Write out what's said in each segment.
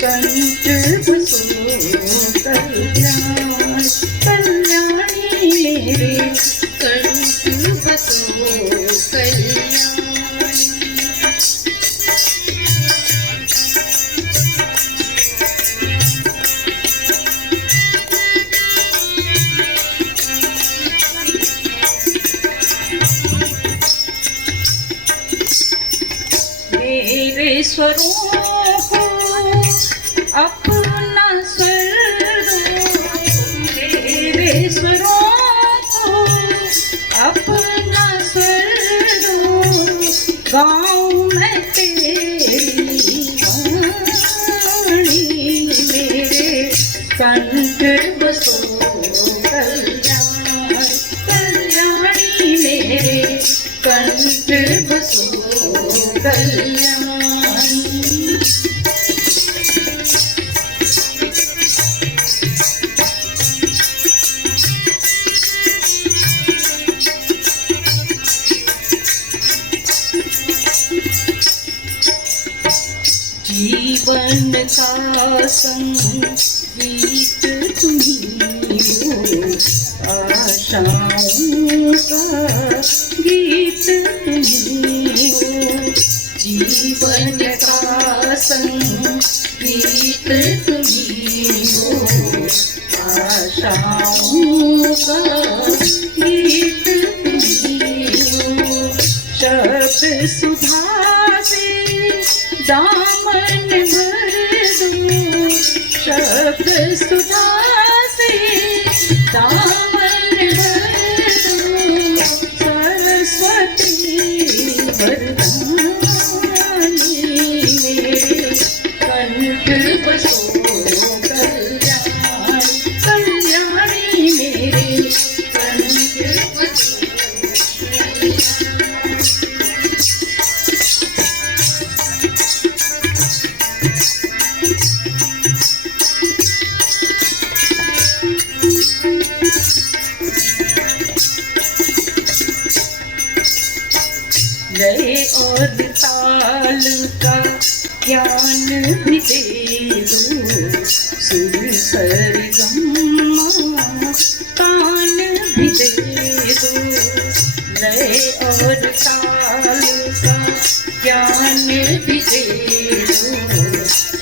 कंठ बसो कल्याण, कल्याणी मेरे कंठ बसो कल्याण। मेरे स्वरूप अपना स्वर दो, मेरे स्वरूप अपना स्वर दो, गाऊं मैं तेरी वाणी, मेरे कंठ बसो कल्याण, कल्याणी मेरे कंठ बसो कल्याण। जीवन का संगीत तुम्ही हो, आशाओं का गीत तुम्ही हो। जीवन का संगीत तुम्ही हो, आशाओं का गीत तुम्ही हो। शब्द सुधा से दामन भर दो, शब्द सुधा से दामन भर दो, सरस्वती वरदानी मेरे कंठ बसो कल्याण, कल्याणी मेरे कंठ बसो कल्याण। लय और ताल का ज्ञान भी दे दो, सुर सरगम तान भी दे दो। लय और ताल का ज्ञान भी दे दो,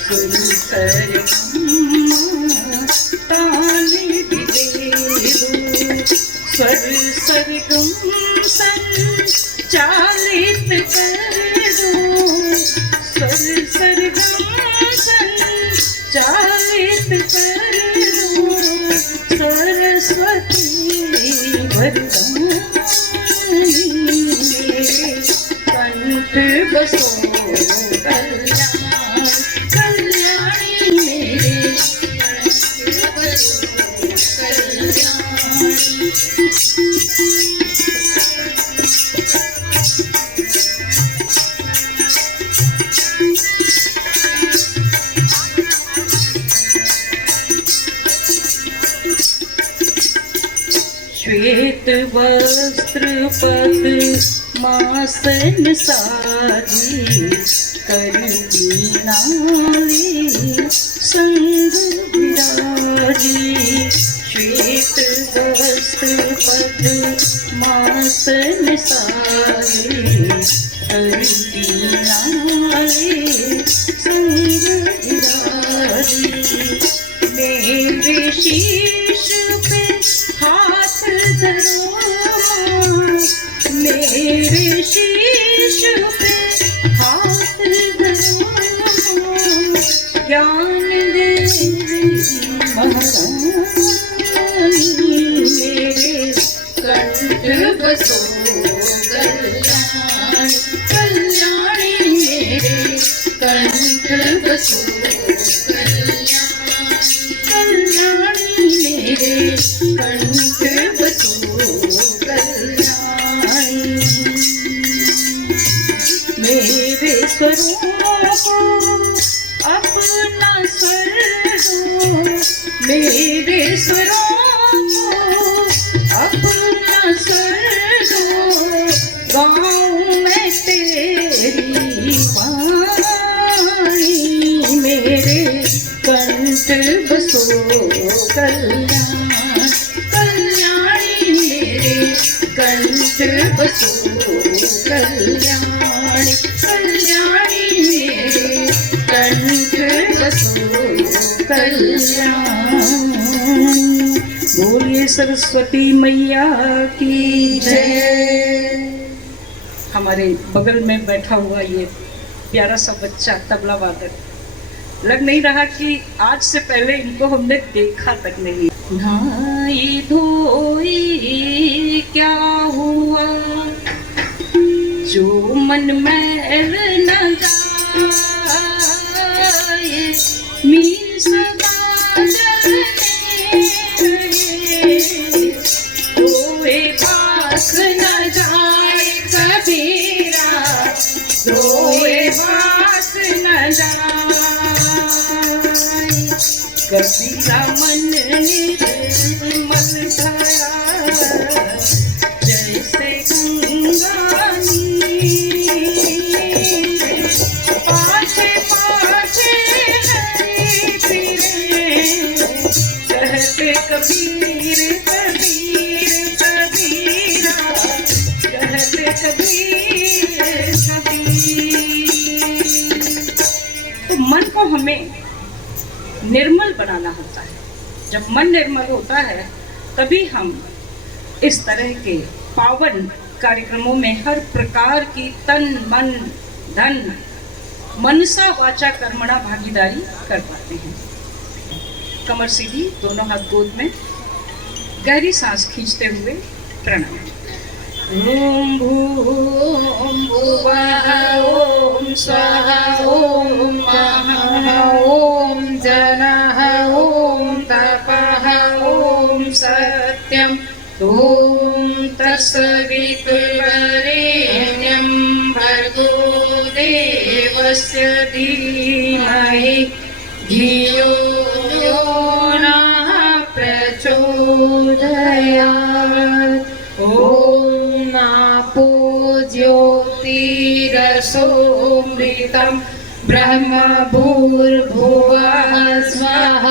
सुर सरगम तान भी दे दो। स्वर सरगम संचालित कर दो, स्वर सरगम संचालित कर दो, सरस्वती वरदानी मेरे कंठ बसो कल्याण, कल्याणी मेरे कंठ बसो कल्याण। श्वेत वस्त्र पद मासन साजी, करती नारी संग विराजी। श्वेत वस्त्र पद मासन साजी, करती नारी संग विराजी। मेरे शीश पे हाथ धरो, मेरे शीश पे हाथ धरो, ज्ञान दे महारानी मेरे कंठ बसो कल्याण, कल्याणी मेरे कंठ बसो कल्याण, कल्याणी मेरे कंठ बसो कल्याण। मेरे स्वरूप अपना स्वर दो, मेरे स्वरूप अपना स्वर दो, गाऊं मैं तेरी वाणी बसो कल्याण, कल्याणी मेरे कंठ बसो कल्याणी, कल्याणी मेरे कंठ बसो कल्याण। बोलिए सरस्वती मैया की जय। हमारे बगल में बैठा हुआ ये प्यारा सा बच्चा तबला वादक, लग नहीं रहा कि आज से पहले इनको हमने देखा तक नहीं। नहाई धोई क्या हुआ, जो मन मैल न जाए, मीन सदा जलने रहे, धोए बास न जाए कबीरा, धोए बास न जाए, कबीरा मन निर्मल भया, जैसे गंगा नीर, पाछे पाछे हरि फिरे, कहते कबीर कबीर कबीरा, कहते कबीर कबीर। तो मन को हमें निर्मल बनाना होता है। जब मन निर्मल होता है तभी हम इस तरह के पावन कार्यक्रमों में हर प्रकार की तन मन धन मनसा वाचा कर्मणा भागीदारी कर पाते हैं। कमर सीधी, दोनों हाथ गोद में, गहरी सांस खींचते हुए प्रणाम। ओम भूम भुवः ओम स्वाहा ओम महः ओम जनः ओम तपः ओम सत्यम ओम तत्सवितुर्वरेण्यं भर्गो देवस्य धीमहि धियो यो नः प्रचोदयात्। ओम नापो ज्योतिरसोमृतं ब्रह्म भूर्भुवः स्वः।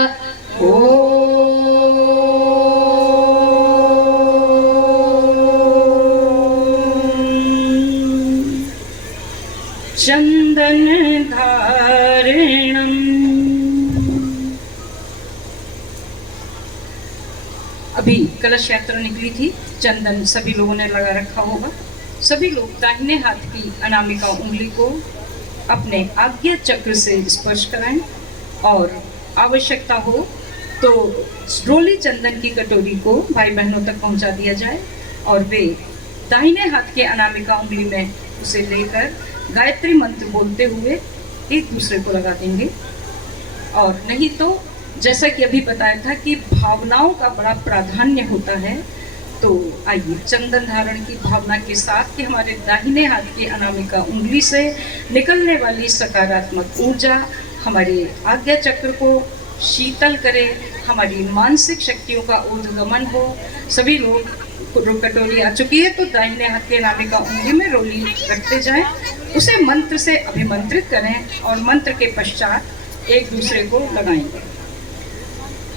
चंदन धारणम। अभी कलश यात्रा निकली थी, चंदन सभी लोगों ने लगा रखा होगा। सभी लोग दाहिने हाथ की अनामिका उंगली को अपने आज्ञा चक्र से स्पर्श कराएं और आवश्यकता हो तो रोली चंदन की कटोरी को भाई बहनों तक पहुंचा दिया जाए और वे दाहिने हाथ के अनामिका उंगली में उसे लेकर गायत्री मंत्र बोलते हुए एक दूसरे को लगा देंगे। और नहीं तो जैसा कि अभी बताया था कि भावनाओं का बड़ा प्राधान्य होता है, तो आइए चंदन धारण की भावना के साथ कि हमारे दाहिने हाथ की अनामिका उंगली से निकलने वाली सकारात्मक ऊर्जा हमारे आज्ञा चक्र को शीतल करे, हमारी मानसिक शक्तियों का ऊर्ध्वगमन हो। सभी लोग कटोरी आ चुकी है तो दाहिने हाथ के अनामिका उंगली में रोली रखते जाएं, उसे मंत्र से अभिमंत्रित करें और मंत्र के पश्चात एक दूसरे को लगाएंगे।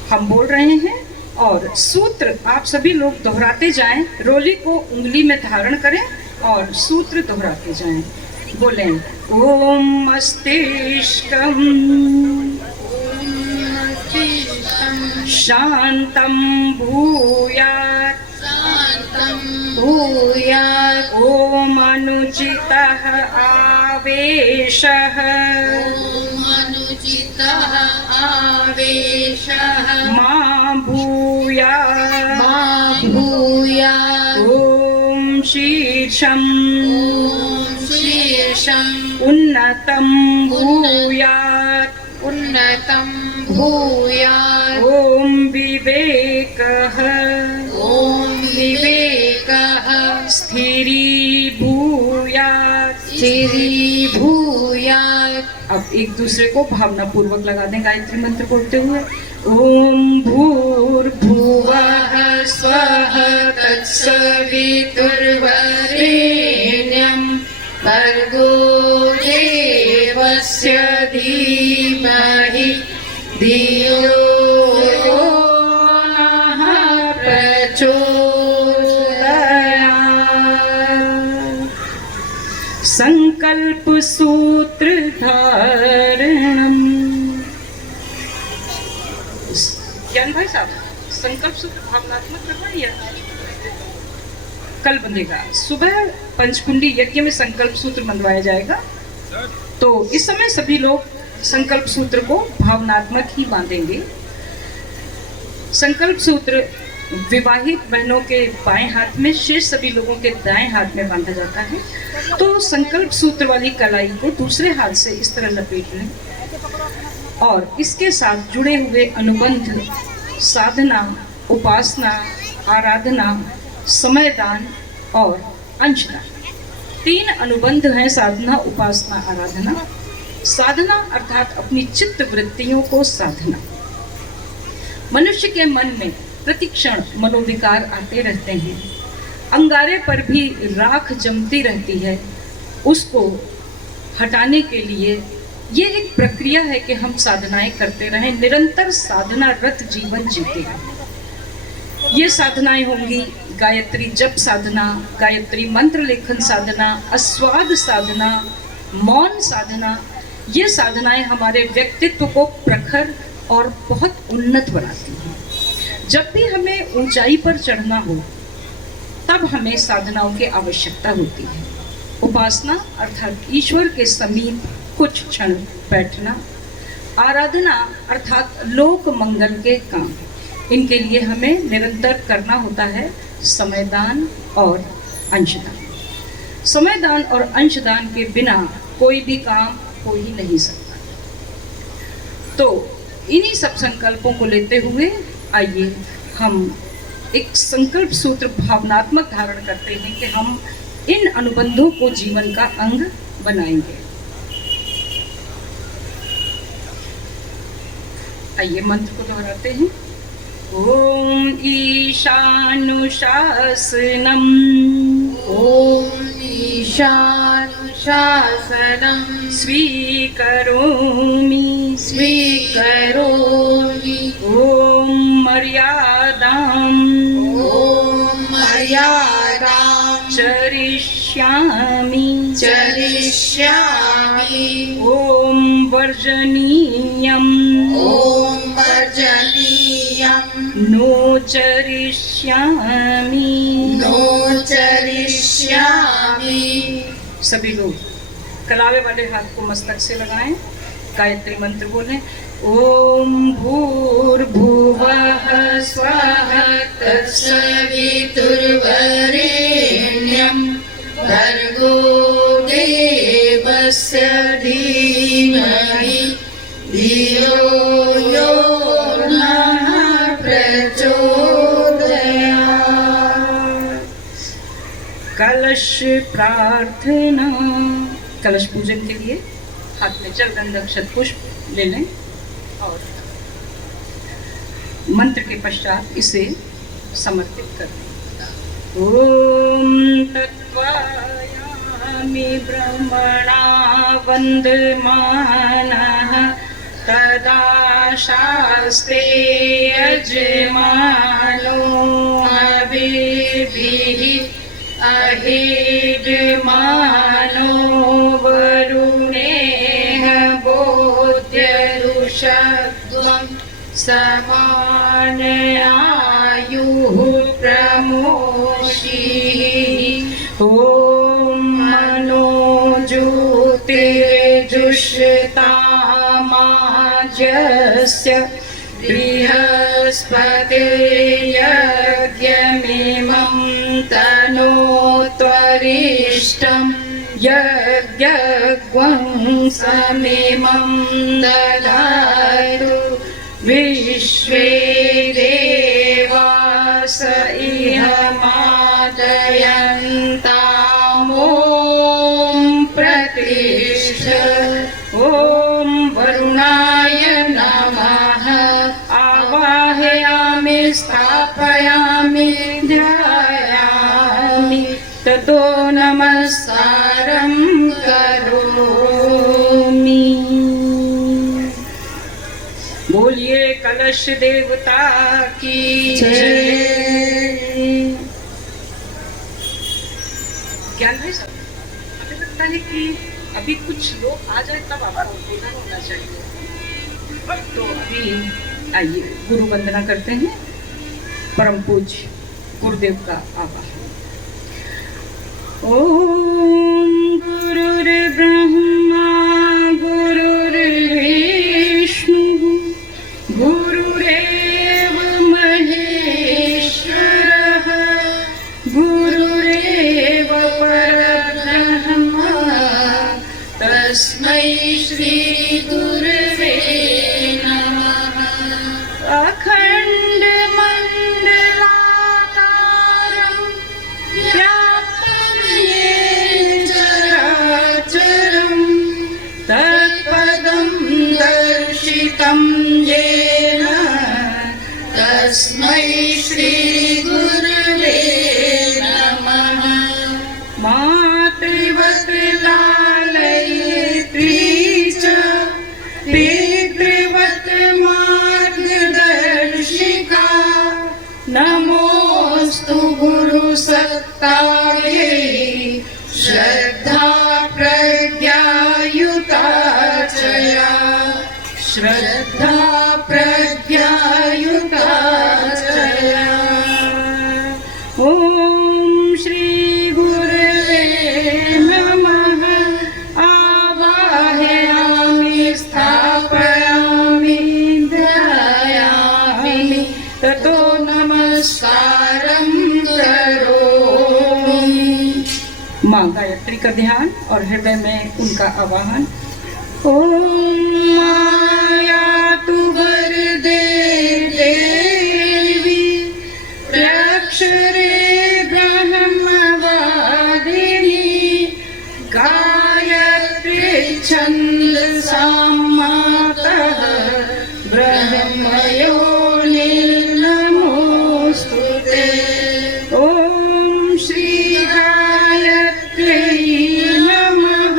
हम बोल रहे हैं और सूत्र आप सभी लोग दोहराते जाएं। रोली को उंगली में धारण करें और सूत्र दोहराते जाएं। बोलें ओम मस्तिष्कम शांतम भूयात् भूयात्। ओम अनुचितः आवेशः आवेशः मा भूयात् भूयात्। ओम शीर्षं उन्नतं भूयात् उन्नतं भूयात्। ओम विवेकः स्थिरीभूयात् स्थिरीभूयात्। अब एक दूसरे को भावना पूर्वक लगा दें गायत्री मंत्र बोलते हुए। ओम भूर्भुवः स्वः तत्सवितुर्वरेण्यं भर्गो देवस्य धीमहि धियो यो नः प्रचोदयात्। संकल्प सूत्र धारणम। ज्ञान भाई साहब, संकल्प सूत्र भावनात्मक करवाइए, कल बंधेगा। सुबह पंचकुंडी यज्ञ में संकल्प सूत्र बंधवाया जाएगा, तो इस समय सभी लोग संकल्प सूत्र को भावनात्मक ही बांधेंगे। संकल्प सूत्र विवाहित बहनों के बाएं हाथ में, शेष सभी लोगों के दाएं हाथ में बांधा जाता है। तो संकल्प सूत्र वाली कलाई को दूसरे हाथ से इस तरह लपेट लें और इसके साथ जुड़े हुए अनुबंध साधना, उपासना, आराधना, समयदान और अंशदान, 3 अनुबंध हैं साधना, उपासना, आराधना। साधना अर्थात अपनी चित्त वृत्तियों को साधना। मनुष्य के मन में प्रतिक्षण मनोविकार आते रहते हैं, अंगारे पर भी राख जमती रहती है। उसको हटाने के लिए ये एक प्रक्रिया है कि हम साधनाएं करते रहें, निरंतर साधना रत जीवन जीते रहें। ये साधनाएं होंगी गायत्री जप साधना, गायत्री मंत्र लेखन साधना, अस्वाद साधना, मौन साधना। ये साधनाएं हमारे व्यक्तित्व को प्रखर और बहुत उन्नत बनाती हैं। जब भी हमें ऊंचाई पर चढ़ना हो तब हमें साधनाओं की आवश्यकता होती है। उपासना अर्थात ईश्वर के समीप कुछ क्षण बैठना, आराधना अर्थात लोक मंगल के काम, इनके लिए हमें निरंतर करना होता है समयदान और अंशदान। समयदान और अंशदान के बिना कोई भी काम हो ही नहीं सकता। तो इन्हीं सब संकल्पों को लेते हुए आइए हम एक संकल्प सूत्र भावनात्मक धारण करते हैं कि हम इन अनुबंधों को जीवन का अंग बनाएंगे। आइए मंत्र को दोहराते हैं। ओम ईशानुशासनम, ओम ईशानुशासनम स्वीकरोमि, स्वीकरोमि। ओम मर्यादाम, ओम मर्यादां चरिष्यामि, चरिष्यामि। ओम वर्जनीयम, ओम वर्जनीयं नो चरिष्यामि, नो चरिष्यामि। सभी लोग कलावे वाले हाथ को मस्तक से लगाएं, गायत्री मंत्र बोलें। ओम भूर्भुवः स्वः तत्सवितुर्वरेण्यं भर्गो देवस्य धीमहि धियो यो नः प्रचोदयात्। कलश प्रार्थना। कलश पूजन के लिए हाथ में जल गंध अक्षत पुष्प ले लें और मंत्र के पश्चात इसे समर्पित कर दें। ओम तत्त्वायामि ब्रह्मणा वन्दमानः तदा शास्ते यजमानो हविर्भिः अहेड्यमानो वरुणेः बोध्यरुषध्वं समान आयुः प्रमोषिः। ॐ मनोज्योतिर्जुषतामाज्यस्य बृहस्पतिर्यज्ञमिमं तनोत्वरिष्टं यज्ञं समिमं ददातु विश्वे देवास इह मादयन्तामों प्रतिष्ठ। ॐ वरुणाय नमः आवाहयामि स्थापयामि ध्यायामि ततो नमस्कारं करोमि। बोल बोलिए कलश देवता की जय। ज्ञान भाई साहब, हमें लगता है कि अभी कुछ लोग आ जाए तब आपका उद्बोधन होना चाहिए। तो अभी आइए गुरु वंदना करते हैं। परम पूज्य गुरुदेव का आवाहन। ओम गुरुर्ब्रह्मा गुरुर्विष्णु गुरुरेव महेश्वरः गुरुरेव परब्रह्मा तस्मै श्री गुरवे नमः। अखंड मंडलाकारं व्याप्तं येन चराचरं तत्पदं दर्शितं येन तस्मै श्री गुरवे नमः। मातृवत् लालयित्री च पितृवत् मार्गदर्शिका नमोऽस्तु गुरुसत्तायै श्रद्धा प्रज्ञायुता च या श्रद्धा प्रज्ञायुता च या। ओम श्री गुरुवे नमः। आवाहयामि स्थापयामि ध्यायामि ततो नमस्कारं करोमि। माँ गायत्री का ध्यान और हृदय में उनका आवाहन। ओम माया तु वरदे देवी प्रक्षरे ब्रह्मवादिनी गायत्री छन्दसां मातः ब्रह्मयोनिर्नमोऽस्तुते। ॐ श्री गायत्र्यै नमः।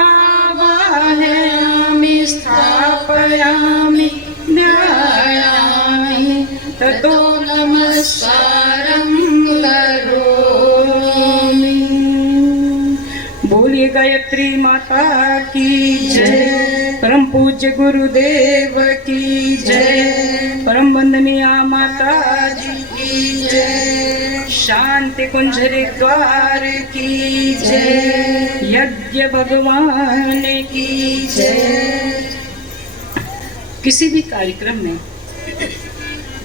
आवाहयामि स्थापयामि ध्यायामि ततो नमस्कारं करोमि। बोलिए गायत्री माता की जय। परम पूज्य गुरुदेव की जय। परम वंदनीय माता जी की जय। शांति कुंज हरिद्वार की जय। यज्ञ भगवान की जय। किसी भी कार्यक्रम में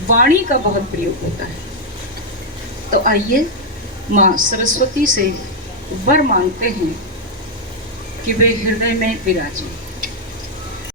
वाणी का बहुत प्रयोग होता है, तो आइए माँ सरस्वती से वर मांगते हैं कि वे हृदय में विराजें।